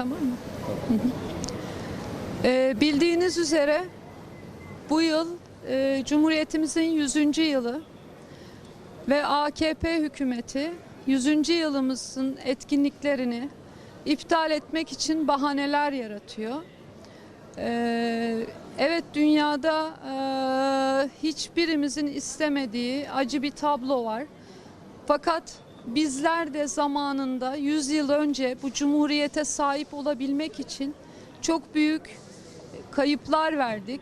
Tamam mı? Ee, bildiğiniz üzere bu yıl e, Cumhuriyetimizin 100. yılı ve AKP hükümeti 100. yılımızın etkinliklerini iptal etmek için bahaneler yaratıyor. Ee, evet dünyada e, hiçbirimizin istemediği acı bir tablo var. Fakat bizler de zamanında 100 yıl önce bu cumhuriyete sahip olabilmek için çok büyük kayıplar verdik.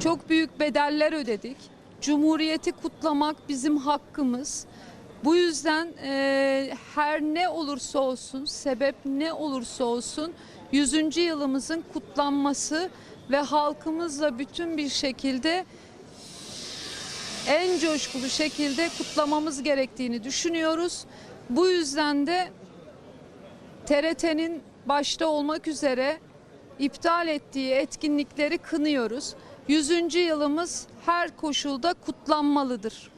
Çok büyük bedeller ödedik. Cumhuriyeti kutlamak bizim hakkımız. Bu yüzden e, her ne olursa olsun, sebep ne olursa olsun 100. yılımızın kutlanması ve halkımızla bütün bir şekilde en coşkulu şekilde kutlamamız gerektiğini düşünüyoruz. Bu yüzden de TRT'nin başta olmak üzere iptal ettiği etkinlikleri kınıyoruz. 100. yılımız her koşulda kutlanmalıdır.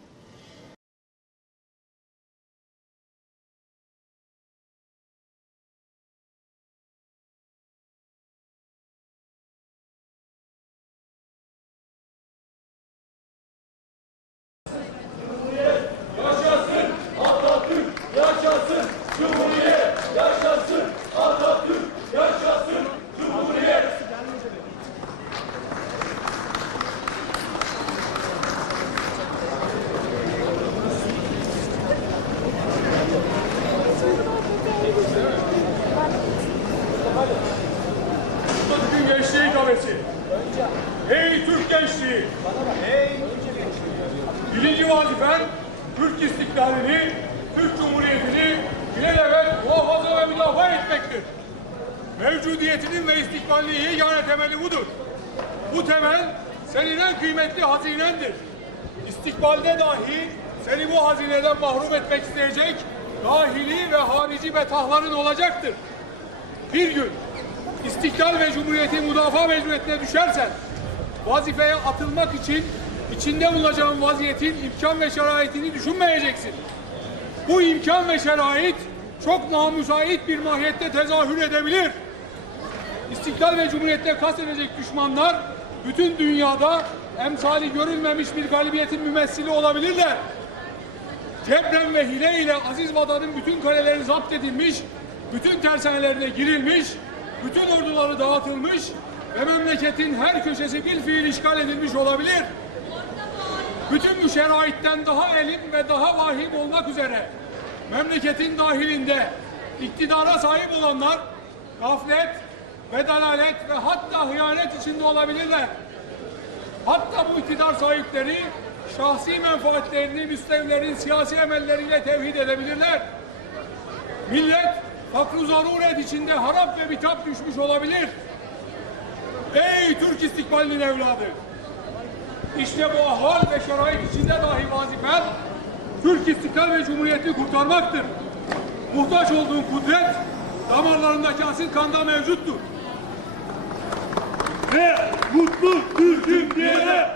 Türk'ün gençliği kahvesi. Ey Türk gençliği! Birinci vazifen Türk istiklalini, Türk Cumhuriyeti'ni ilelebet muhafaza ve müdafaa etmektir. Mevcudiyetinin ve istikbalinin yegane temeli budur. Bu temel senin en kıymetli hazinendir. İstikbalde dahi seni bu hazineden mahrum etmek isteyecek dahili ve harici betahların olacaktır. Bir gün İstiklal ve Cumhuriyeti müdafaa mecburiyetine düşersen vazifeye atılmak için içinde bulunacağın vaziyetin imkan ve şeraitini düşünmeyeceksin. Bu imkan ve şerait çok namüsait bir mahiyette tezahür edebilir. İstiklal ve Cumhuriyet'te kastedecek düşmanlar bütün dünyada emsali görülmemiş bir galibiyetin mümessili olabilirler. Cebren ve hile ile aziz vatanın bütün kaleleri zapt edilmiş, bütün tersanelerine girilmiş, bütün orduları dağıtılmış ve memleketin her köşesi bir fiil işgal edilmiş olabilir. Bütün bu şeraitten daha elim ve daha vahim olmak üzere memleketin dahilinde iktidara sahip olanlar gaflet ve dalalet ve hatta hıyanet içinde olabilirler. Hatta bu iktidar sahipleri şahsi menfaatlerini müstevlerin siyasi emelleriyle tevhid edebilirler. Millet fakr zaruret içinde harap ve bitap düşmüş olabilir. Ey Türk istikbalinin evladı! İşte bu ahval ve şerait içinde dahi vazifen Türk istiklal ve cumhuriyeti kurtarmaktır. Muhtaç olduğun kudret damarlarındaki asil kanda mevcuttur. Ve mutlu Türk'üm diyene,